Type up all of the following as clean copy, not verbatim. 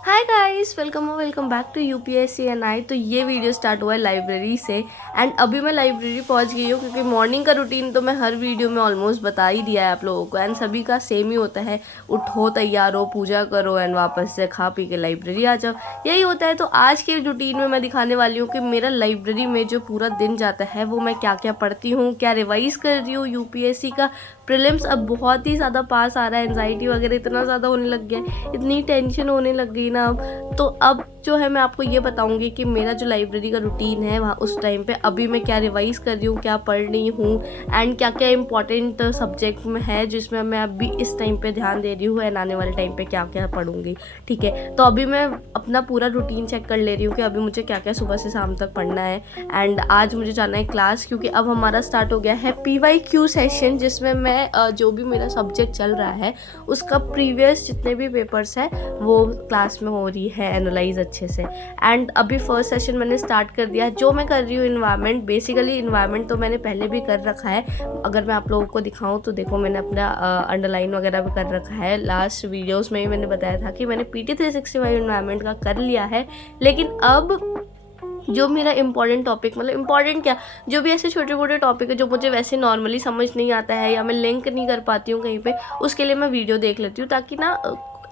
Hi guys, welcome back to UPSC and I. तो ये video start हुआ है लाइब्रेरी से एंड अभी मैं लाइब्रेरी पहुंच गई हूँ क्योंकि मॉर्निंग का रूटीन तो मैं हर वीडियो में ऑलमोस्ट बता ही दिया है आप लोगों को एंड सभी का सेम ही होता है। उठो, तैयार हो, पूजा करो एंड वापस से खा पी के लाइब्रेरी आ जाओ, यही होता है। तो आज के रूटीन में मैं दिखाने वाली हूँ कि मेरा लाइब्रेरी में जो पूरा दिन जाता है वो मैं क्या क्या पढ़ती हूँ, क्या रिवाइज कर रही हूँ। यूपीएससी का प्रीलिम्स अब बहुत ही ज़्यादा पास आ रहा है, एंजाइटी वगैरह इतना ज़्यादा होने लग गया है, इतनी टेंशन होने लग गई ना अब। तो अब जो है मैं आपको ये बताऊंगी कि मेरा जो लाइब्रेरी का रूटीन है वहाँ उस टाइम पे अभी मैं क्या रिवाइज कर रही हूँ, क्या पढ़ रही हूँ एंड क्या क्या इंपॉर्टेंट सब्जेक्ट में है जिसमें मैं अभी इस टाइम पे ध्यान दे रही हूँ एंड आने वाले टाइम पे क्या क्या पढ़ूंगी। ठीक है, तो अभी मैं अपना पूरा रूटीन चेक कर ले रही हूँ कि अभी मुझे क्या क्या सुबह से शाम तक पढ़ना है एंड आज मुझे जाना है क्लास क्योंकि अब हमारा स्टार्ट हो गया है PYQ सेशन, जिसमें मैं जो भी मेरा सब्जेक्ट चल रहा है उसका प्रीवियस जितने भी पेपर्स हैं वो क्लास में हो रही है एनालाइज अच्छे से। एंड अभी फर्स्ट सेशन मैंने स्टार्ट कर दिया है। जो मैं कर रही हूँ इन्वायरमेंट, बेसिकली इन्वायरमेंट तो मैंने पहले भी कर रखा है। अगर मैं आप लोगों को दिखाऊं तो देखो, मैंने अपना अंडरलाइन वगैरह भी कर रखा है। लास्ट वीडियोस में ही मैंने बताया था कि मैंने PT 365 इन्वायरमेंट का कर लिया है, लेकिन अब जो मेरा इंपॉर्टेंट टॉपिक, मतलब इंपॉर्टेंट क्या, जो भी ऐसे छोटे मोटे टॉपिक है जो मुझे वैसे नॉर्मली समझ नहीं आता है या मैं लिंक नहीं कर पाती हूँ कहीं पे, उसके लिए मैं वीडियो देख लेती हूँ ताकि ना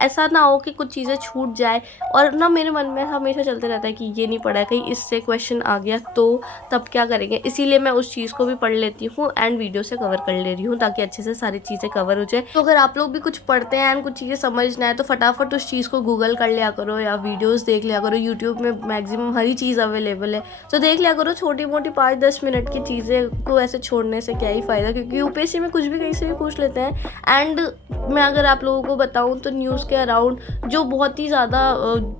ऐसा ना हो कि कुछ चीज़ें छूट जाए। और ना मेरे मन में हमेशा चलते रहता है कि ये नहीं पढ़ा है, कहीं इससे क्वेश्चन आ गया तो तब क्या करेंगे। इसीलिए मैं उस चीज़ को भी पढ़ लेती हूँ एंड वीडियो से कवर कर ले रही हूँ ताकि अच्छे से सारी चीज़ें कवर हो जाए। तो अगर आप लोग भी कुछ पढ़ते हैं एंड कुछ चीज़ें समझना है तो फटाफट उस चीज़ को गूगल कर लिया करो या वीडियोज़ देख लिया करो। यूट्यूब में मैक्सिमम हर ही चीज़ अवेलेबल है, तो देख लिया करो। छोटी मोटी 5-10 मिनट की चीज़ें को ऐसे छोड़ने से क्या ही फ़ायदा, क्योंकि यूपीएससी में कुछ भी कहीं से भी पूछ लेते हैं। एंड मैं अगर आप लोगों को बताऊं तो न्यूज़ के अराउंड जो बहुत ही ज़्यादा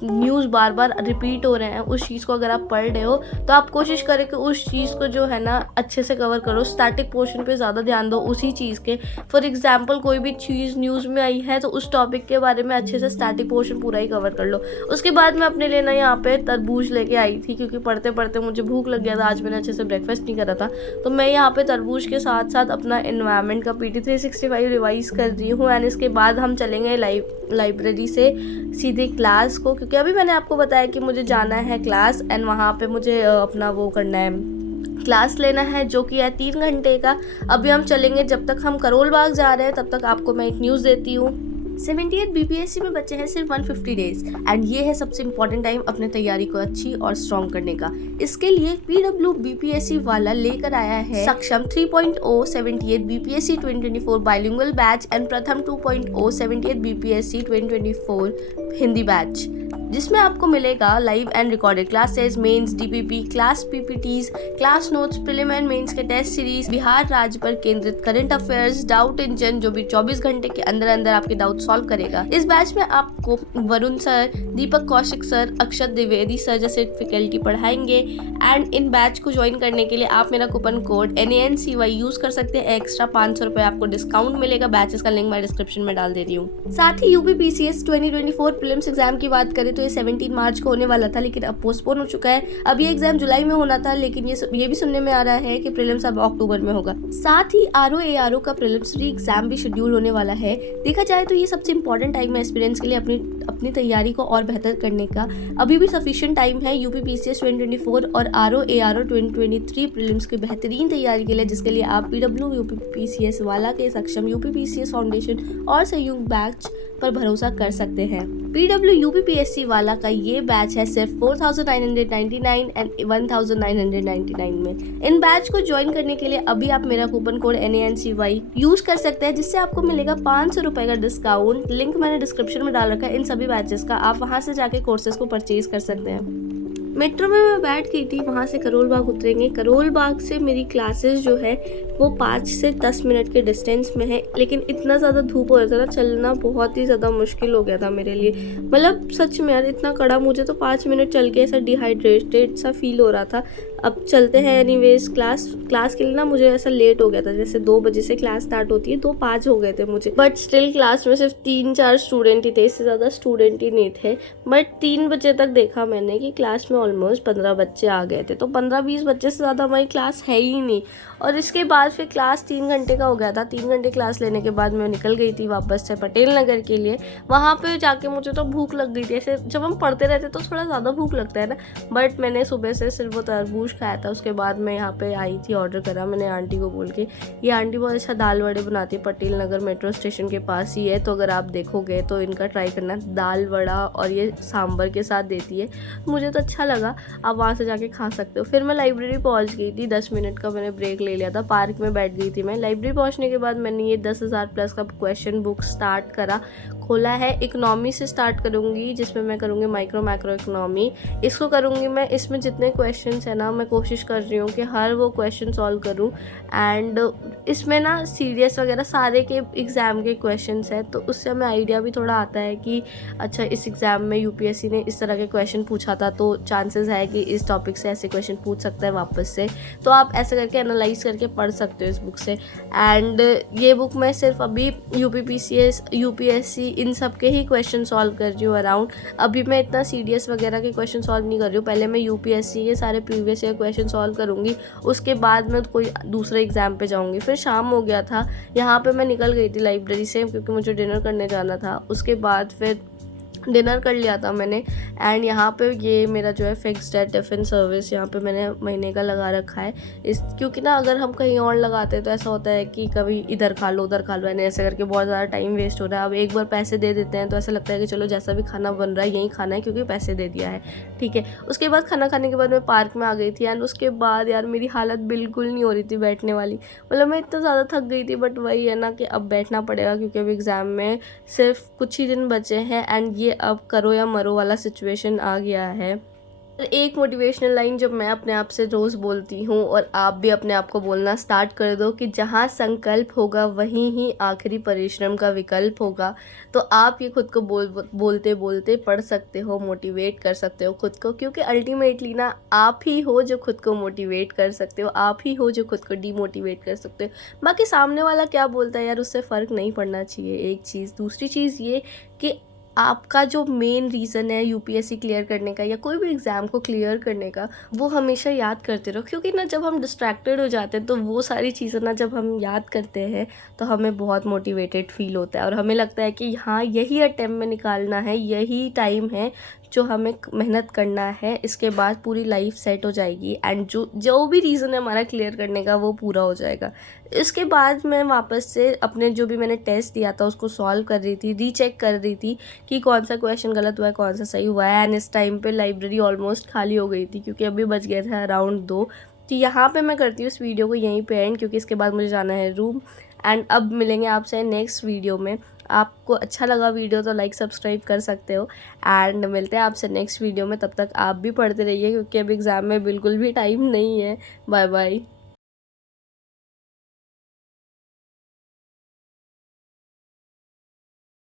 न्यूज़ बार बार रिपीट हो रहे हैं, उस चीज़ को अगर आप पढ़ रहे हो तो आप कोशिश करें कि उस चीज़ को जो है ना अच्छे से कवर करो। स्टैटिक पोर्शन पे ज़्यादा ध्यान दो उसी चीज़ के। फॉर एग्जांपल कोई भी चीज़ न्यूज़ में आई है तो उस टॉपिक के बारे में अच्छे से स्टैटिक पोर्शन पूरा ही कवर कर लो। उसके बाद मैं अपने लिए ना यहाँ पे तरबूज लेके आई थी क्योंकि पढ़ते पढ़ते मुझे भूख लग गया था। आज मैंने अच्छे से ब्रेकफास्ट नहीं करा था, तो मैं यहाँ पे तरबूज के साथ साथ अपना एनवायरनमेंट का PT 365 रिवाइज कर रही हूँ एंड इसके बाद हम चलेंगे लाइब्रेरी से सीधे क्लास को, क्योंकि अभी मैंने आपको बताया कि मुझे जाना है क्लास एंड वहाँ पे मुझे अपना वो करना है, क्लास लेना है जो कि है 3 घंटे का। अभी हम चलेंगे, जब तक हम करोल बाग जा रहे हैं तब तक आपको मैं एक न्यूज़ देती हूँ। 78 BPSC में बचे हैं सिर्फ 150 डेज एंड ये है सबसे इम्पॉर्टेंट टाइम अपने तैयारी को अच्छी और स्ट्रॉन्ग करने का। इसके लिए PW BPSC वाला लेकर आया है सक्षम 3.0 78 BPSC 2024 बाइलिंगुअल बैच एंड प्रथम 2.0 78 BPSC 2024 हिंदी बैच, जिसमें आपको मिलेगा live and recorded classes, mains, DPP, class PPTs, class notes, prelim and mains के टेस्ट सीरीज, बिहार राज्य पर केंद्रित करंट अफेयर्स, डाउट इंजन जो भी 24 घंटे के अंदर अंदर आपके डाउट सॉल्व करेगा। इस बैच में आपको वरुण सर, दीपक कौशिक सर, अक्षत द्विवेदी सर जैसे फैकल्टी पढ़ाएंगे एंड इन बैच को ज्वाइन करने के लिए आप मेरा कूपन कोड NANCY यूज कर सकते हैं। एक्स्ट्रा 500 रुपये आपको डिस्काउंट मिलेगा। बैचेस का लिंक मैं डिस्क्रिप्शन में डाल दे रही हूँ। साथ ही UPPCS 2024 प्रीलिम्स एग्जाम की बात करें तो ये 17 मार्च को होने वाला था लेकिन अब पोस्टपोन हो चुका है। अब ये एग्जाम जुलाई में होना था, लेकिन ये भी सुनने में आ रहा है कि प्रीलिम्स अब अक्टूबर में होगा। साथ ही RO-ARO का प्रीलिम्स एग्जाम भी शेड्यूल होने वाला है। देखा जाए तो ये सबसे इंपॉर्टेंट टाइम है एस्पिरेंट्स के लिए अपनी तैयारी को और बेहतर करने का। अभी भी सफिशिएंट टाइम है UPPCS 2024 और RO-ARO 2023 प्रीलिम्स की बेहतरीन तैयारी के लिए, जिसके लिए आप PW UPPCS वाला के सक्षम UPPCS फाउंडेशन और सहयोग बैच पर भरोसा कर सकते हैं। PW UPPSC वाला का ये बैच है सिर्फ 4999 एंड 1999 में। इन बैच को ज्वाइन करने के लिए अभी आप मेरा कूपन कोड NANCY यूज कर सकते हैं, जिससे आपको मिलेगा 500 रुपए का डिस्काउंट। लिंक मैंने डिस्क्रिप्शन में डाल रखा है इन सभी बैचेस का, आप वहां से जाके कोर्सेज को परचेज कर सकते हैं। मेट्रो में मैं बैठ गई थी, वहाँ से करोल बाग उतरेंगे। करोल बाग से मेरी क्लासेस जो है वो 5 से 10 मिनट के डिस्टेंस में है, लेकिन इतना ज़्यादा धूप हो रहा था ना, चलना बहुत ही ज़्यादा मुश्किल हो गया था मेरे लिए। मतलब सच में यार, इतना कड़ा, मुझे तो 5 मिनट चल के ऐसा डिहाइड्रेटेड सा फील हो रहा था। अब चलते हैं एनीवेज क्लास के लिए ना मुझे ऐसा लेट हो गया था, जैसे 2 बजे से क्लास स्टार्ट होती है, 2:05 हो गए थे मुझे। बट स्टिल क्लास में सिर्फ 3-4 स्टूडेंट ही थे, इससे ज़्यादा स्टूडेंट ही नहीं थे। बट 3 बजे तक देखा मैंने कि क्लास में ऑलमोस्ट 15 बच्चे आ गए थे, तो 15-20 बच्चे से ज़्यादा हमारी क्लास है ही नहीं। और इसके बाद बाद फिर क्लास 3 घंटे का हो गया था। 3 घंटे क्लास लेने के बाद मैं निकल गई थी वापस से पटेल नगर के लिए। वहाँ पे जाके मुझे तो भूख लग गई थी। ऐसे जब हम पढ़ते रहते तो थोड़ा ज़्यादा भूख लगता है ना, बट मैंने सुबह से सिर्फ वो तरबूज खाया था। उसके बाद मैं यहाँ पे आई थी, ऑर्डर करा मैंने आंटी को बोल के। ये आंटी बहुत अच्छा दाल वड़े बनाती है, पटेल नगर मेट्रो स्टेशन के पास ही है, तो अगर आप देखोगे तो इनका ट्राई करना। दाल वड़ा और ये सांभर के साथ देती है, मुझे तो अच्छा लगा। आप वहाँ से जाके खा सकते हो। फिर मैं लाइब्रेरी पहुँच गई थी, 10 मिनट का मैंने ब्रेक ले लिया था, पार्क में बैठ गई थी मैं। लाइब्रेरी पहुँचने के बाद मैंने ये 10,000 प्लस का क्वेश्चन बुक स्टार्ट करा, खोला है। इकोनॉमी से स्टार्ट करूँगी, जिसमें मैं करूँगी माइक्रो मैक्रो इकोनॉमी। इसको करूँगी मैं, इसमें जितने क्वेश्चंस हैं ना, मैं कोशिश कर रही हूँ कि हर वो क्वेश्चन सॉल्व करूँ। एंड इसमें ना सीडीएस वगैरह सारे के एग्ज़ाम के क्वेश्चंस हैं, तो उससे हमें आइडिया भी थोड़ा आता है कि अच्छा इस एग्ज़ाम में यूपीएससी ने इस तरह के क्वेश्चन पूछा था, तो चांसेस है कि इस टॉपिक से ऐसे क्वेश्चन पूछ सकता है वापस से। तो आप ऐसे करके एनालाइज करके पढ़ सकते हो इस बुक से। एंड ये बुक मैं सिर्फ अभी यूपीपीसीएस, यूपीएससी, इन सब के ही क्वेश्चन सॉल्व कर रही हूँ अराउंड। अभी मैं इतना सीडीएस वगैरह के क्वेश्चन सॉल्व नहीं कर रही हूँ। पहले मैं यूपीएससी के सारे प्रीवियस ईयर क्वेश्चन सॉल्व करूँगी, उसके बाद मैं कोई दूसरे एग्ज़ाम पे जाऊँगी। फिर शाम हो गया था, यहाँ पे मैं निकल गई थी लाइब्रेरी से क्योंकि मुझे डिनर करने जाना था। उसके बाद फिर डिनर कर लिया था मैंने। एंड यहाँ पे ये मेरा जो है फिक्स्ड है टिफ़िन सर्विस, यहाँ पे मैंने महीने का लगा रखा है। इस क्योंकि ना अगर हम कहीं और लगाते हैं तो ऐसा होता है कि कभी इधर खा लो उधर खा लो, यानी ऐसे करके बहुत ज़्यादा टाइम वेस्ट हो रहा है। अब एक बार पैसे दे देते हैं तो ऐसा लगता है कि चलो जैसा भी खाना बन रहा है यहीं खाना है क्योंकि पैसे दे दिया है, ठीक है। उसके बाद खाना खाने के बाद मैं पार्क में आ गई थी। एंड उसके बाद यार मेरी हालत बिल्कुल नहीं हो रही थी बैठने वाली, मतलब मैं इतना ज़्यादा थक गई थी। बट वही है ना कि अब बैठना पड़ेगा क्योंकि अब एग्ज़ाम में सिर्फ कुछ ही दिन बचे हैं। एंड ये अब करो या मरो वाला सिचुएशन आ गया है। एक मोटिवेशनल लाइन जब मैं अपने आप से रोज़ बोलती हूँ, और आप भी अपने आप को बोलना स्टार्ट कर दो कि जहाँ संकल्प होगा वहीं ही आखिरी परिश्रम का विकल्प होगा। तो आप ये खुद को बोलते बोलते पढ़ सकते हो, मोटिवेट कर सकते हो खुद को, क्योंकि अल्टीमेटली ना आप ही हो जो खुद को मोटिवेट कर सकते हो, आप ही हो जो खुद को डीमोटिवेट कर सकते हो। बाकी सामने वाला क्या बोलता है यार, उससे फ़र्क नहीं पड़ना चाहिए, एक चीज़। दूसरी चीज़ ये कि आपका जो मेन रीज़न है यूपीएससी क्लियर करने का या कोई भी एग्ज़ाम को क्लियर करने का, वो हमेशा याद करते रहो। क्योंकि ना जब हम डिस्ट्रैक्टेड हो जाते हैं तो वो सारी चीज़ें ना जब हम याद करते हैं तो हमें बहुत मोटिवेटेड फील होता है, और हमें लगता है कि हाँ यही अटेम्प्ट में निकालना है, यही टाइम है जो हमें मेहनत करना है, इसके बाद पूरी लाइफ सेट हो जाएगी। एंड जो भी रीज़न है हमारा क्लियर करने का वो पूरा हो जाएगा। इसके बाद मैं वापस से अपने जो भी मैंने टेस्ट दिया था उसको सॉल्व कर रही थी, रीचेक कर रही थी कि कौन सा क्वेश्चन गलत हुआ है कौन सा सही हुआ है। एंड इस टाइम पे लाइब्रेरी ऑलमोस्ट खाली हो गई थी क्योंकि अभी बज गए थे अराउंड 2। तो यहाँ पे मैं करती हूँ इस वीडियो को यहीं पे एंड, क्योंकि इसके बाद मुझे जाना है रूम। एंड अब मिलेंगे आपसे नेक्स्ट वीडियो में। आपको अच्छा लगा वीडियो तो लाइक सब्सक्राइब कर सकते हो। एंड मिलते हैं आपसे नेक्स्ट वीडियो में, तब तक आप भी पढ़ते रहिए क्योंकि अब एग्ज़ाम में बिल्कुल भी टाइम नहीं है। Bye bye.